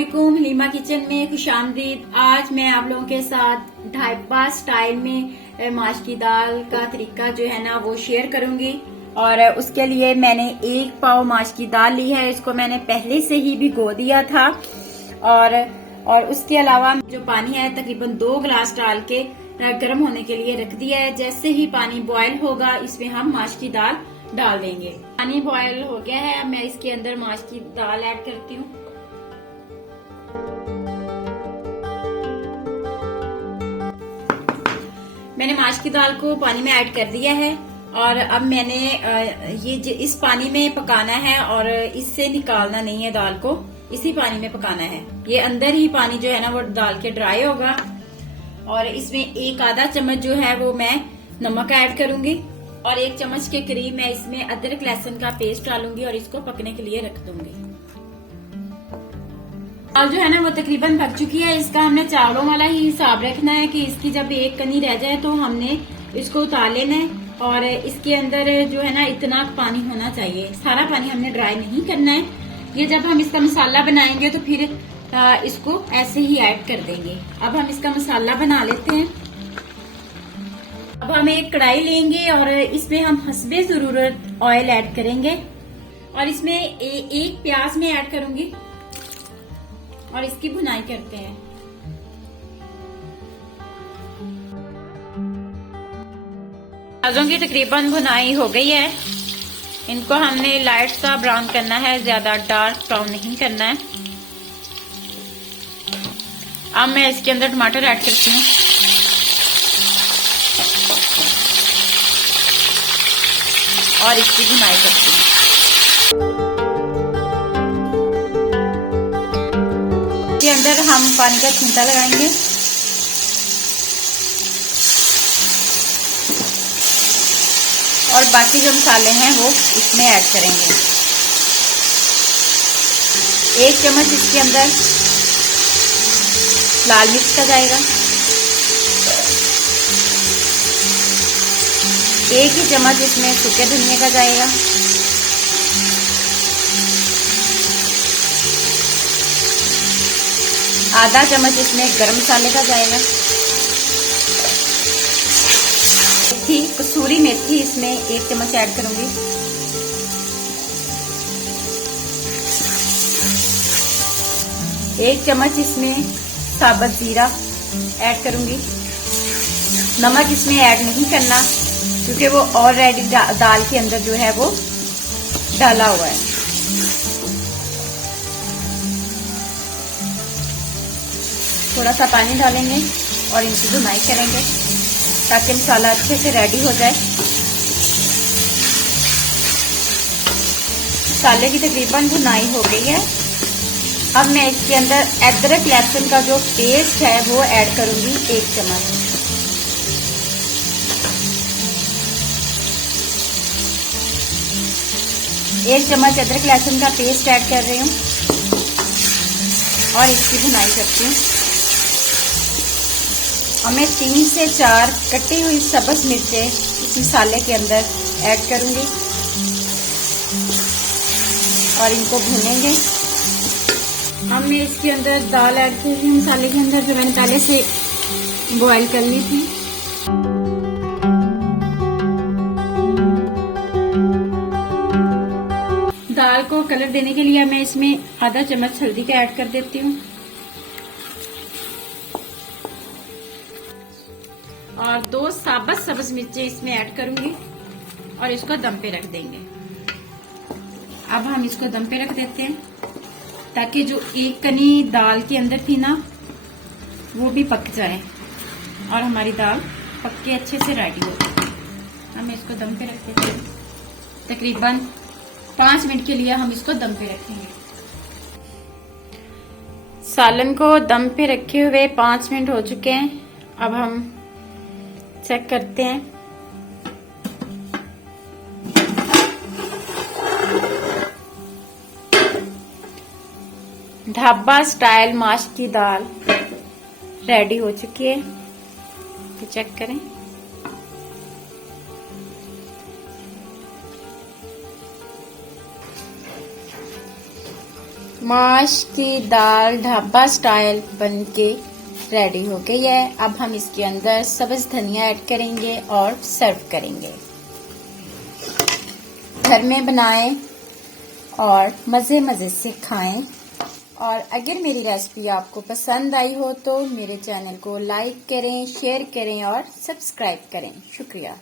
अस्सलामुअलैकुम, हलीमा किचन में खुशामदीद। आज मैं आप लोगों के साथ ढाबा स्टाइल में माश की दाल का तरीका जो है ना वो शेयर करूंगी। और उसके लिए मैंने 1 पाव माश की दाल ली है। इसको मैंने पहले से ही भिगो दिया था। और उसके अलावा जो पानी है तकरीबन 2 गिलास डाल के गर्म होने के लिए रख दिया है। जैसे ही पानी बॉयल होगा इसमें हम माश की दाल डाल देंगे। पानी बॉयल हो गया है, अब मैं इसके अंदर माश की दाल ऐड करती हूँ। मैंने माश की दाल को पानी में ऐड कर दिया है और अब मैंने ये इस पानी में पकाना है और इससे निकालना नहीं है, दाल को इसी पानी में पकाना है। ये अंदर ही पानी जो है ना वो दाल के ड्राई होगा। और इसमें 1 आधा चम्मच जो है वो मैं नमक ऐड करूंगी और 1 चम्मच के करीब मैं इसमें अदरक लहसुन का पेस्ट डालूंगी और इसको पकने के लिए रख दूंगी। दाल जो है ना वो तकरीबन पक चुकी है। इसका हमने चावलों वाला ही हिसाब रखना है कि इसकी जब 1 कनी रह जाए तो हमने इसको उतार लेना है। और इसके अंदर जो है ना इतना पानी होना चाहिए, सारा पानी हमने ड्राई नहीं करना है। ये जब हम इसका मसाला बनाएंगे तो फिर इसको ऐसे ही ऐड कर देंगे। अब हम इसका मसाला बना लेते हैं। अब हम एक कढ़ाई लेंगे और इसमें हम हस्बे जरूरत ऑयल ऐड करेंगे और इसमें एक प्याज में ऐड करूंगी और इसकी भुनाई करते हैं। प्याजों की तकरीबन भुनाई हो गई है। इनको हमने लाइट सा ब्राउन करना है, ज्यादा डार्क ब्राउन नहीं करना है। अब मैं इसके अंदर टमाटर ऐड करती हूँ और इसकी भुनाई करती हूँ। इसके अंदर हम पानी का छींटा लगाएंगे और बाकी जो मसाले हैं वो इसमें ऐड करेंगे। 1 चम्मच इसके अंदर लाल मिर्च का जाएगा, 1 ही चम्मच इसमें सूखे धनिया का जाएगा, आधा चम्मच इसमें गरम मसाले का जाएगा, मेथी कसूरी मेथी इसमें 1 चम्मच ऐड करूंगी, एक चम्मच इसमें साबुत जीरा ऐड करूंगी। नमक इसमें ऐड नहीं करना क्योंकि वो ऑलरेडी दाल के अंदर जो है वो डाला हुआ है। थोड़ा सा पानी डालेंगे और इनकी भुनाई करेंगे ताकि मसाला अच्छे से रेडी हो जाए। मसाले की तकरीबन भुनाई हो गई है। अब मैं इसके अंदर अदरक लहसुन का जो पेस्ट है वो ऐड करूंगी, 1 चम्मच। एक चम्मच अदरक लहसुन का पेस्ट ऐड कर रही हूँ और इसकी भुनाई करती हूँ। और मैं 3 से 4 कटी हुई सब्ज मिर्चें इस मसाले के अंदर ऐड करूंगी और इनको भूनेंगे। अब मैं इसके अंदर दाल ऐड कर रही हूँ, मसाले के अंदर जो मैंने पहले से बॉईल कर ली थी। दाल को कलर देने के लिए मैं इसमें आधा चम्मच हल्दी का ऐड कर देती हूँ और 2 साबुत सब्ज मिर्चें इसमें ऐड करूंगी और इसको दम पे रख देंगे। अब हम इसको दम पे रख देते हैं ताकि जो 1 कनी दाल के अंदर थी ना वो भी पक जाए और हमारी दाल पक के अच्छे से रेडी हो जाए। हम इसको दम पे रख देते हैं। तकरीबन 5 मिनट के लिए हम इसको दम पे रखेंगे। सालन को दम पे रखे हुए 5 मिनट हो चुके हैं। अब हम चेक करते हैं। ढाबा स्टाइल माश की दाल रेडी हो चुकी है, तो चेक करें। माश की दाल ढाबा स्टाइल बनके रेडी हो गई है। अब हम इसके अंदर सब्ज धनिया ऐड करेंगे और सर्व करेंगे। घर में बनाएं और मज़े से खाएं। और अगर मेरी रेसिपी आपको पसंद आई हो तो मेरे चैनल को लाइक करें, शेयर करें और सब्सक्राइब करें। शुक्रिया।